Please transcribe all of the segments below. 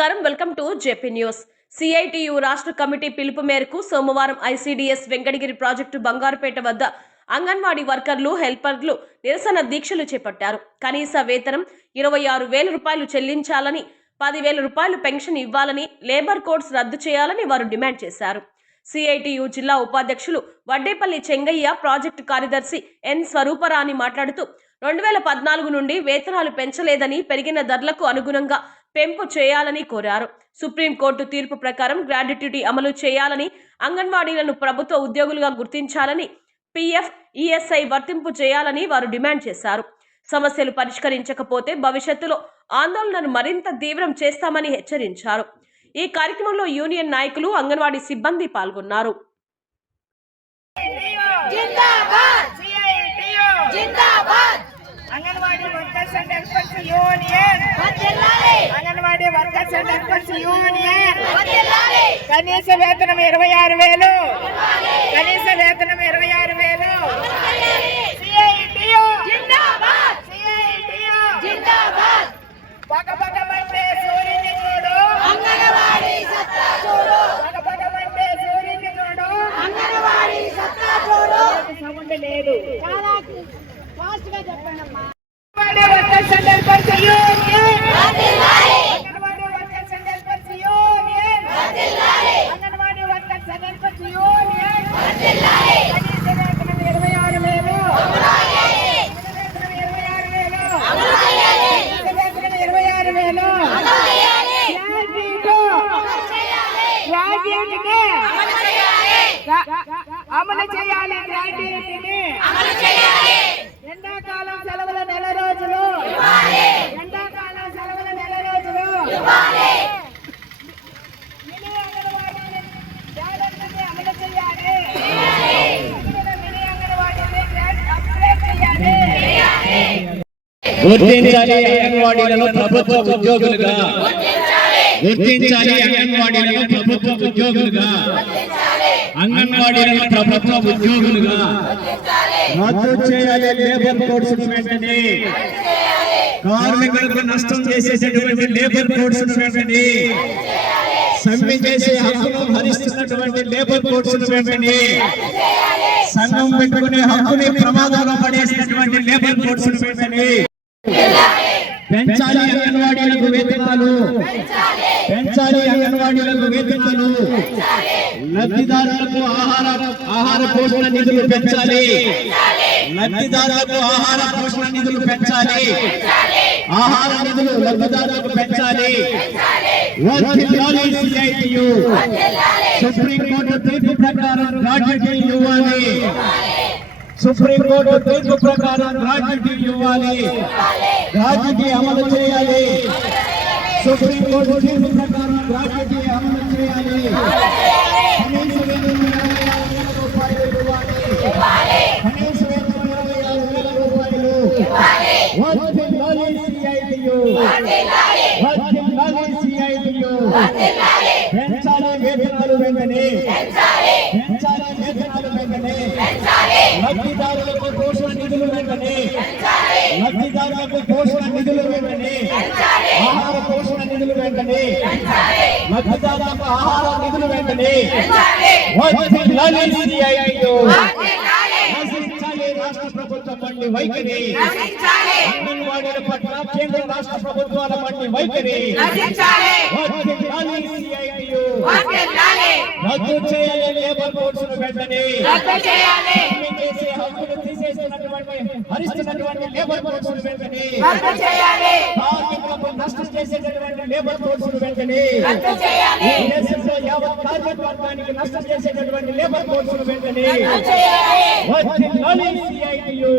నమస్కారం, welcome to JP news. CITU రాష్ట్ర committee పిలుపు మేరకు సోమవారం ఐసిడిఎస్ వెంకటగిరి ప్రాజెక్టు బంగారుపేట వద్ద అంగన్వాడీ వర్కర్లు, హెల్పర్లు నిరసన దీక్షలు చేపట్టారు. కనీస వేతనం 26,000 రూపాయలు చెల్లించాలని, 10,000 రూపాయలు పెన్షన్ ఇవ్వాలని, లేబర్ కోడ్స్ రద్దు చేయాలని వారు డిమాండ్ చేశారు. సిఐటియు జిల్లా ఉపాధ్యక్షులు వడ్డేపల్లి చెంగయ్య, ప్రాజెక్టు కార్యదర్శి ఎన్ స్వరూపరాణి మాట్లాడుతూ 2014 నుండి వేతనాలు పెంచలేదని, పెరిగిన ధరలకు అనుగుణంగా పెంపు చేయాలని కోరారు. సుప్రీంకోర్టు తీర్పు ప్రకారం గ్రాడ్యుటీ అమలు చేయాలని, అంగన్వాడీలను ప్రభుత్వ ఉద్యోగులుగా గుర్తించాలని, పిఎఫ్, ఈఎస్ఐ వర్తింపు చేయాలని వారు డిమాండ్ చేశారు. సమస్యలు పరిష్కరించకపోతే భవిష్యత్తులో ఆందోళనను మరింత తీవ్రం చేస్తామని హెచ్చరించారు. ఈ కార్యక్రమంలో యూనియన్ నాయకులు, అంగన్వాడీ సిబ్బంది పాల్గొన్నారు. Anganwadi workers and helpers union anganwadi workers and helpers union కనీస వేతనం 26,000, కనీస వేతనం 26,000. సిఐటియు జిందాబాద్, సిఐటియు జిందాబాద్. పగపగమంటే సూర్యుని చూడు, అంగన్వాడీ సత్తా చూడు. పగపగమంటే సూర్యుని చూడు, అంగన్వాడీ సత్తా చూడు. సౌండ్ లేదు, చాలా ఫాస్ట్ గా చెప్పండి అమ్మా. Anganwadi workers and helpers union anganwadi workers and helpers union anganwadi workers and helpers union కనీస వేతనం 26,000, అమలు చేయాలి. గ్రాడ్యుటీని ఎండాకాలం సెలవుల నెల రోజులు, ఎండాకాలం సెలవుల నెల రోజులు మినీ అంగన్వాడీని గ్రాడ్యుటీని అమలు చేయాలి. మినీ అంగన్వాడీని అప్గ్రేడ్ చేయాలి. గుర్తించాలి అంగన్వాడీలను ప్రభుత్వ ఉద్యోగులుగా, గుర్తించాలి అంగన్వాడీలను ప్రభుత్వ ఉద్యోగులుగా, అంగన్వాడీలను ప్రభుత్వ ఉద్యోగులుగా రద్దు చేయాలి. లేబర్ కోడ్స్ వెంటనే, కార్మికులకు నష్టం చేసేటటువంటి లేబర్ కోడ్స్ వెంటనే, సమ్మె చేసే హక్కును హరిస్తున్నటువంటి లేబర్ కోడ్స్ వెంటనే, సంఘం పెట్టుకునే హక్కుని ప్రమాదంలో పడేసినటువంటి లేబర్ కోడ్స్ వెంటనే పెంచాలి. అంగన్వాడీలకు వేతనాలు పెంచాలి, అంగన్వాడీలకు వేతనాలు, లబ్ధిదారులకు ఆహార పోషణ నిధులు పెంచాలి, లబ్ధిదారులకు ఆహార పోషణ నిధులు పెంచాలి, ఆహార నిధులు లబ్ధిదారులకు పెంచాలి. వర్ధిల్లాలి సిఐటియు, సుప్రీంకోర్టు తీర్పు ప్రకారం గ్రాడ్యుటీ ఇవ్వాలి, సుప్రీంకోర్టు తీర్పు ప్రకారం గ్రాడ్యుటీ ఇవ్వాలి, గ్రాడ్యుటీ అమలు చేయాలి, సుప్రీంకోర్టు తీర్పు ప్రకారం గ్రాడ్యుటీ అమలు చేయాలి. కనీస వేతనం 26,000 రూపాయలు ఇవ్వాలి, కనీస వేతనం 26,000 రూపాయలు. వర్ధిల్లాలి సిఐటియు, వర్ధిల్లాలి సిఐటియు. పెంచాలి వేతనాలు వెంటనే, పెంచాలి వేతనాలు వెంటనే, లబ్ధిదారులకు పోషణ నిధులు వెంటనే, లబ్ధిదారులకు పోషణ నిధులు వెంటనే, ఆహార పోషణ నిధులు వెంటనే, లబ్ధిదారులకు ఆహార నిధులు వెంటనే. వర్ధిల్లాలి సిఐటియు, నశించాలి రాష్ట్ర ప్రభుత్వం వంటి వైఖరి, అంగన్వాడీల పట్ల కేంద్ర రాష్ట్ర ప్రభుత్వాల వంటి వైఖరి. వర్ధిల్లాలి సిఐటియు, రద్దు చేయాలి లేబర్ కోడ్స్ వెంటనే, చేసే హక్కులు తీసేసినటువంటి హరిస్తున్నటువంటి లేబర్ కోడ్స్ వెంటనే, కార్మికులకు నష్టం చేసేటటువంటి లేబర్ కోడ్స్ వెంటనే, ఈ దేశంలో యావత్ కార్మిక వర్గానికి నష్టం చేసేటటువంటి లేబర్ కోడ్స్ వెంటనే. వర్ధిల్లాలి సిఐటియు,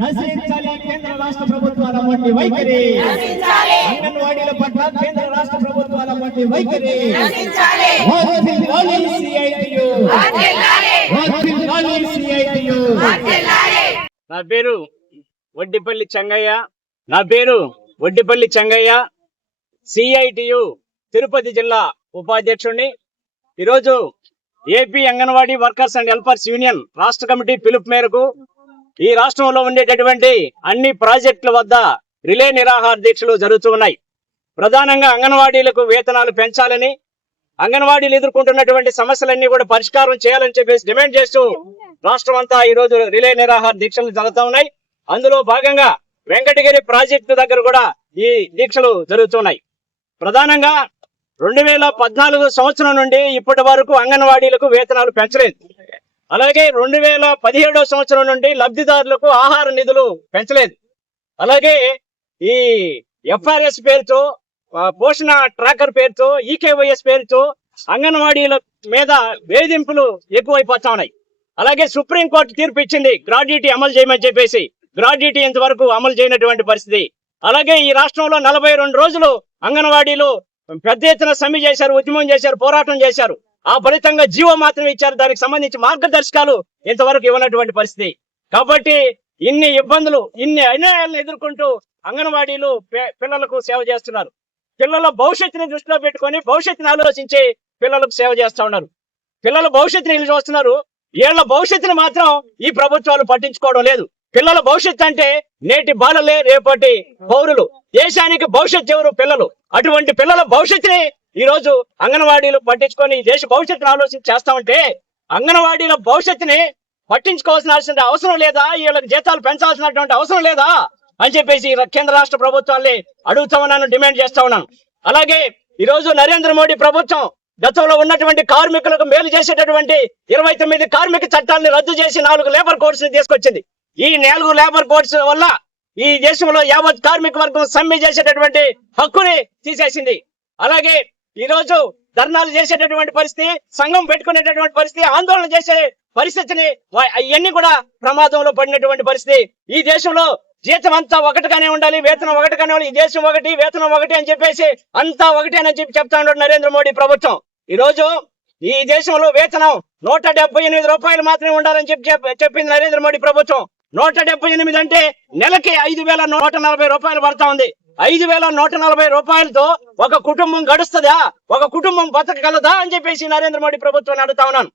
నశించాలి కేంద్ర రాష్ట్ర ప్రభుత్వాల వంటి వైఖరి, అంగన్వాడీల పట్ల కేంద్ర రాష్ట్ర ప్రభుత్వాల వంటి వైఖరి. వర్ధిల్లాలి సిఐటియు, వర్ధిల్లాలి సిఐటియు. నా పేరు వడ్డేపల్లి చెంగయ్య, సిఐటియు తిరుపతి జిల్లా ఉపాధ్యక్షుడిని. ఈరోజు AP anganwadi workers and helpers union రాష్ట్ర కమిటీ పిలుపు మేరకు ఈ రాష్ట్రంలో ఉండేటటువంటి అన్ని ప్రాజెక్టుల వద్ద రిలే నిరాహార దీక్షలు జరుగుతూ ఉన్నాయి. ప్రధానంగా అంగన్వాడీలకు వేతనాలు పెంచాలని, అంగన్వాడీలు ఎదుర్కొంటున్నటువంటి సమస్యలన్నీ కూడా పరిష్కారం చేయాలని చెప్పేసి డిమాండ్ చేస్తూ రాష్ట్రం అంతా ఈ రోజు రిలే నిరాహార దీక్షలు జరుగుతూ ఉన్నాయి. అందులో భాగంగా వెంకటగిరి ప్రాజెక్టు దగ్గర కూడా ఈ దీక్షలు జరుగుతున్నాయి. ప్రధానంగా 2014 సంవత్సరం నుండి ఇప్పటి వరకు అంగన్వాడీలకు వేతనాలు పెంచలేదు. అలాగే 2017 సంవత్సరం నుండి లబ్ధిదారులకు ఆహార నిధులు పెంచలేదు. అలాగే ఈ FRS పేరుతో, పోషణ ట్రాకర్ పేరుతో, ఈకేవైఎస్ పేరుతో అంగన్వాడీల మీద వేధింపులు ఎక్కువైపోతా ఉన్నాయి. అలాగే సుప్రీంకోర్టు తీర్పు ఇచ్చింది గ్రాడ్యుటీ అమలు చేయమని చెప్పేసి. గ్రాడ్యుటీ ఇంతవరకు అమలు చేయనటువంటి పరిస్థితి. అలాగే ఈ రాష్ట్రంలో 42 రోజులు అంగన్వాడీలు పెద్ద ఎత్తున సమ్మె చేశారు, ఉద్యమం చేశారు, పోరాటం చేశారు. ఆ ఫలితంగా జీవో మాత్రం ఇచ్చారు. దానికి సంబంధించి మార్గదర్శకాలు ఇంతవరకు ఇవ్వనటువంటి పరిస్థితి. కాబట్టి ఇన్ని ఇబ్బందులు, ఇన్ని అన్యాయాలను ఎదుర్కొంటూ అంగన్వాడీలు పిల్లలకు సేవ చేస్తున్నారు. పిల్లల భవిష్యత్తుని దృష్టిలో పెట్టుకొని భవిష్యత్తుని ఆలోచించి పిల్లలకు సేవ చేస్తా ఉన్నారు. పిల్లల భవిష్యత్తుని చూస్తున్నారు. వీళ్ళ భవిష్యత్తుని మాత్రం ఈ ప్రభుత్వాలు పట్టించుకోవడం లేదు. పిల్లల భవిష్యత్తు అంటే నేటి బాలలే రేపటి పౌరులు. దేశానికి భవిష్యత్తు ఎవరు? పిల్లలు. అటువంటి పిల్లల భవిష్యత్తుని ఈ రోజు అంగన్వాడీలు పట్టించుకొని దేశ భవిష్యత్తును ఆలోచన చేస్తామంటే అంగన్వాడీల భవిష్యత్తుని పట్టించుకోవాల్సిన అవసరం లేదా? వీళ్ళకి జీతాలు పెంచాల్సినటువంటి అవసరం లేదా అని చెప్పేసి కేంద్ర రాష్ట్ర ప్రభుత్వాన్ని అడుగుతా ఉన్నాను, డిమాండ్ చేస్తా ఉన్నాను. అలాగే ఈ రోజు నరేంద్ర మోడీ ప్రభుత్వం గతంలో ఉన్నటువంటి కార్మికులకు మేలు చేసేటటువంటి 29 కార్మిక చట్టాలను రద్దు చేసి 4 లేబర్ కోడ్స్ ని తీసుకొచ్చింది. ఈ 4 లేబర్ కోడ్స్ వల్ల ఈ దేశంలో యావత్ కార్మిక వర్గం సమ్మె చేసేటటువంటి హక్కుని తీసేసింది. అలాగే ఈ రోజు ధర్నాలు చేసేటటువంటి పరిస్థితి, సంఘం పెట్టుకునేటటువంటి పరిస్థితి, ఆందోళన చేసే పరిస్థితిని అవన్నీ కూడా ప్రమాదంలో పడినటువంటి పరిస్థితి. ఈ దేశంలో జీతం అంతా ఒకటిగానే ఉండాలి, వేతనం ఒకటిగానే ఉండాలి, ఈ దేశం ఒకటి, వేతనం ఒకటి అని చెప్పేసి అంతా ఒకటి అని చెప్పి చెప్తా ఉన్నాడు నరేంద్ర మోడీ ప్రభుత్వం. ఈ రోజు ఈ దేశంలో వేతనం 178 రూపాయలు మాత్రమే ఉండాలని చెప్పింది నరేంద్ర మోడీ ప్రభుత్వం. 178 అంటే నెలకి 5,140 రూపాయలు పడతా ఉంది. 5,140 రూపాయలతో ఒక కుటుంబం గడుస్తుందా? ఒక కుటుంబం బతకగలదా అని చెప్పేసి నరేంద్ర మోడీ ప్రభుత్వాన్ని అడుగుతా ఉన్నాను.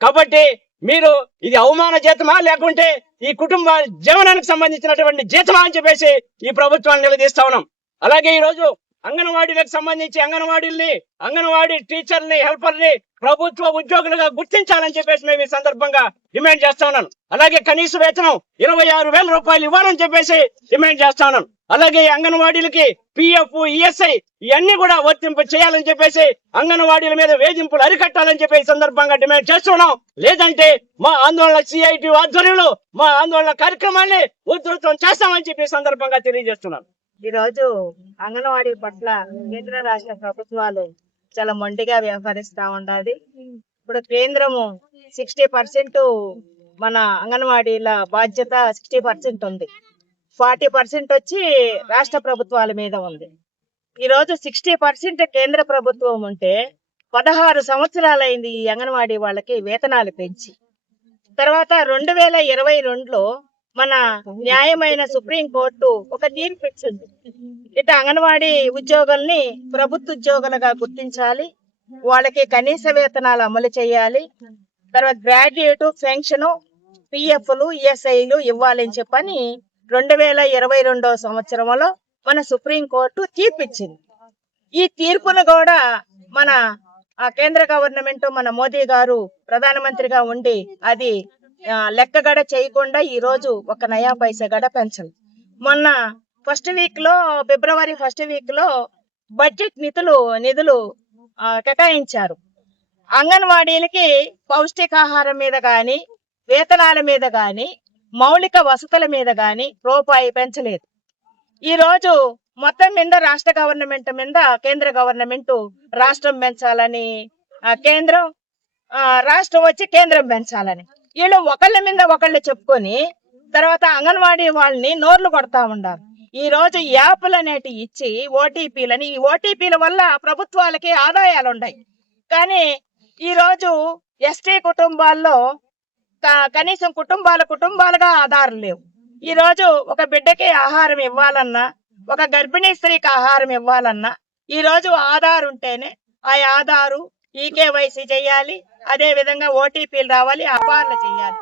కాబట్టి మీరు ఇది అవమాన జీతమా లేకుంటే ఈ కుటుంబ జీవనానికి సంబంధించినటువంటి జీతమా అని చెప్పేసి ఈ ప్రభుత్వాన్ని నిలదీస్తా ఉన్నాం. అలాగే ఈ రోజు అంగన్వాడీలకు సంబంధించి అంగన్వాడీ టీచర్ని, హెల్పర్ని ప్రభుత్వ ఉద్యోగులుగా గుర్తించాలని చెప్పేసి మేము ఈ సందర్భంగా డిమాండ్ చేస్తా ఉన్నాను. అలాగే కనీస వేతనం 26,000 రూపాయలు ఇవ్వాలని చెప్పేసి డిమాండ్ చేస్తా ఉన్నాను. అలాగే అంగన్వాడీలకి PF, ESI ఇవన్నీ కూడా వర్తింపు చేయాలని చెప్పేసి అంగన్వాడీల మీద వేధింపులు అరికట్టాలని చెప్పి ఈ సందర్భంగా డిమాండ్ చేస్తున్నాం. లేదంటే మా ఆందోళన CIT ఆధ్వర్యంలో మా ఆందోళన కార్యక్రమాన్ని ఉధృతం చేస్తామని చెప్పి ఈ సందర్భంగా తెలియజేస్తున్నాను. ఈ రోజు అంగన్వాడీ పట్ల కేంద్ర రాష్ట్ర ప్రభుత్వాలు చాలా మొండిగా వ్యవహరిస్తా ఉండాలి. ఇప్పుడు కేంద్రము 60% మన అంగన్వాడీల బాధ్యత 60% ఉంది, 40% వచ్చి రాష్ట్ర ప్రభుత్వాల మీద ఉంది. ఈ రోజు 60% కేంద్ర ప్రభుత్వం ఉంటే 16 సంవత్సరాలైంది ఈ అంగన్వాడీ వాళ్ళకి వేతనాలు పెంచి. తర్వాత 2022లో మన న్యాయమైన సుప్రీం కోర్టు ఒక తీర్పు ఇచ్చింది. ఇట్లా అంగన్వాడీ ఉద్యోగుల్ని ప్రభుత్వ ఉద్యోగులుగా గుర్తించాలి, వాళ్ళకి కనీస వేతనాలు అమలు చేయాలి, తర్వాత గ్రాడ్యుయేట్ పెన్షన్, PFలు, ESIలు ఇవ్వాలని చెప్పని 2022 సంవత్సరంలో మన సుప్రీం కోర్టు తీర్పు ఇచ్చింది. ఈ తీర్పును కూడా మన కేంద్ర గవర్నమెంట్, మన మోదీ గారు ప్రధానమంత్రిగా ఉండి అది లెక్కగడ చేయకుండా ఈ రోజు ఒక నయా పైసా గడ పెంచదు. మొన్న ఫిబ్రవరి ఫస్ట్ వీక్ లో బడ్జెట్ నిధులు కేటాయించారు. అంగన్వాడీలకి పౌష్టికాహారం మీద గాని, వేతనాల మీద గాని, మౌలిక వసతుల మీద గాని రూపాయి పెంచలేదు. ఈ రోజు మొత్తం మీద రాష్ట్ర గవర్నమెంట్ మీద కేంద్ర గవర్నమెంట్ రాష్ట్రం పెంచాలని, కేంద్రం రాష్ట్రం వచ్చి కేంద్రం పెంచాలని వీళ్ళు ఒకళ్ళ మీద ఒకళ్ళు చెప్పుకొని తర్వాత అంగన్వాడీ వాళ్ళని నోర్లు కొడతా ఉండారు. ఈ రోజు యాప్లు అనేటి ఇచ్చి ఓటీపీలని, ఈ ఓటీపీల వల్ల ప్రభుత్వాలకి ఆదాయాలు ఉన్నాయి. కానీ ఈ రోజు ఎస్టీ కుటుంబాల్లో కనీసం కుటుంబాలుగా ఆధారం లేవు. ఈ రోజు ఒక బిడ్డకి ఆహారం ఇవ్వాలన్నా, ఒక గర్భిణీ స్త్రీకి ఆహారం ఇవ్వాలన్నా ఈ రోజు ఆధార్ ఉంటేనే ఆ ఆధారు ఈకేవైసీ చేయాలి, అదే విధంగా ఓటీపీలు రావాలి, అపార్లు చేయాలి.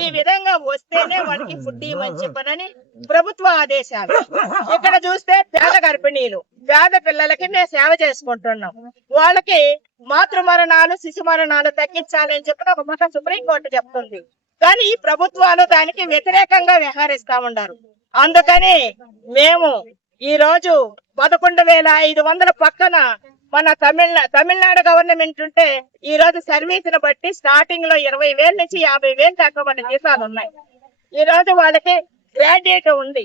ఈ విధంగా వస్తేనే వాళ్ళకి ఫుడ్ ఇవ్వని చెప్పనని ప్రభుత్వ ఆదేశాలు. ఇక్కడ చూస్తే పేద గర్భిణీలు పేద పిల్లలకి మేము సేవ చేసుకుంటున్నాం. వాళ్ళకి మాతృ మరణాలు శిశు మరణాలు తగ్గించాలని చెప్పిన ఒక మాట సుప్రీంకోర్టు చెప్తుంది. కానీ ఈ ప్రభుత్వాలు దానికి వ్యతిరేకంగా వ్యవహరిస్తా ఉన్నారు. అందుకని మేము ఈ రోజు 11,500 పక్కన మన తమిళనాడు గవర్నమెంట్ ఉంటే ఈ రోజు సర్వీస్ ని బట్టి స్టార్టింగ్ లో 20,000 నుంచి 50,000 దాకా మన జీతాలు ఉన్నాయి. ఈ రోజు వాళ్ళకి గ్రాడ్యుయేట్ ఉంది,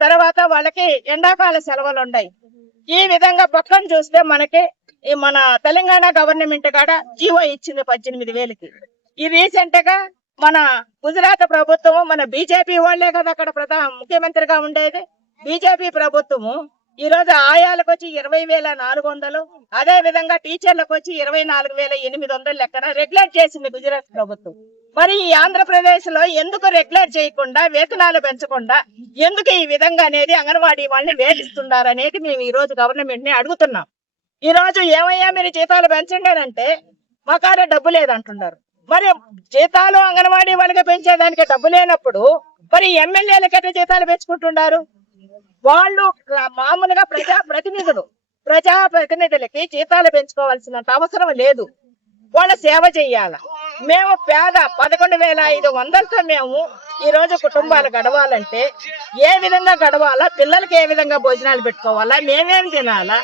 తర్వాత వాళ్ళకి ఎండాకాల సెలవులు ఉన్నాయి. ఈ విధంగా పక్కన చూస్తే మనకి మన తెలంగాణ గవర్నమెంట్ కాడ జీవో ఇచ్చింది 18,000కి. ఈ రీసెంట్ గా మన గుజరాత్ ప్రభుత్వం, మన బీజేపీ వాళ్లే కదా అక్కడ ముఖ్యమంత్రిగా ఉండేది, బీజేపీ ప్రభుత్వము ఈ రోజు ఆయాలకు వచ్చి 20,400, అదే విధంగా టీచర్లకు వచ్చి 24,800 లెక్కన రెగ్యులేట్ చేసింది గుజరాత్ ప్రభుత్వం. మరి ఈ ఆంధ్రప్రదేశ్ లో ఎందుకు రెగ్యులేట్ చేయకుండా, వేతనాలు పెంచకుండా ఎందుకు ఈ విధంగా అనేది అంగన్వాడీ వాళ్ళని వేధిస్తున్నారు అనేది మేము ఈ రోజు గవర్నమెంట్ ని అడుగుతున్నాం. ఈ రోజు ఏమయ్యా మీరు జీతాలు పెంచండి అంటే మా కాడ డబ్బు లేదంటున్నారు. మరి జీతాలు అంగన్వాడీ వాళ్ళకి పెంచేదానికి డబ్బు లేనప్పుడు మరి ఎమ్మెల్యేలకైతే జీతాలు పెంచుకుంటున్నారు. వాళ్ళు మామూలుగా ప్రజాప్రతినిధులకి జీతాలు పెంచుకోవాల్సినంత అవసరం లేదు, వాళ్ళ సేవ చెయ్యాల. మేము పేద 11,500తో మేము ఈ రోజు కుటుంబాలు గడవాలంటే ఏ విధంగా గడవాలా, పిల్లలకి ఏ విధంగా భోజనాలు పెట్టుకోవాలా, మేమేమి తినాలా,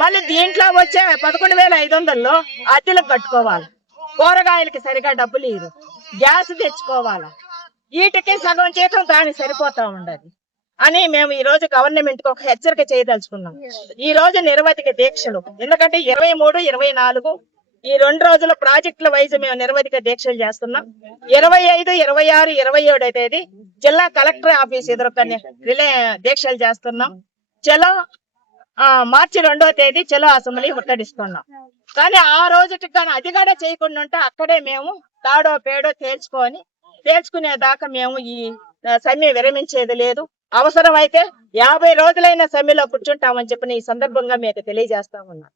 మళ్ళీ దీంట్లో వచ్చే 11,500లో అద్దెలకు కట్టుకోవాలి, కూరగాయలకి సరిగా డబ్బులు ఇరు, గ్యాస్ తెచ్చుకోవాలా, వీటికి సగం జీతం దానికి సరిపోతా ఉండదు అని మేము ఈ రోజు గవర్నమెంట్ కి ఒక హెచ్చరిక చేయదలుచుకున్నాం. ఈ రోజు నిరవధిక దీక్షలు, ఎందుకంటే 23, 24 ఈ 2 రోజుల ప్రాజెక్టుల వైజ్ మేము నిరవధిక దీక్షలు చేస్తున్నాం. 25, 26, 27 తేదీ జిల్లా కలెక్టర్ ఆఫీస్ ఎదురుకొని రిలే దీక్షలు చేస్తున్నాం. చలో మార్చి 2వ తేదీ చలో అసెంబ్లీ ముట్టడిస్తున్నాం. కానీ ఆ రోజుకి కానీ అది కూడా చేయకుండా ఉంటే అక్కడే మేము తాడో పేడో తేల్చుకునేదాకా మేము ఈ సమ్మె విరమించేది లేదు. అవసరమైతే 50 రోజులైన సమ్మెలో కూర్చుంటామని చెప్పి ఈ సందర్భంగా మీకు తెలియజేస్తా ఉన్నాం.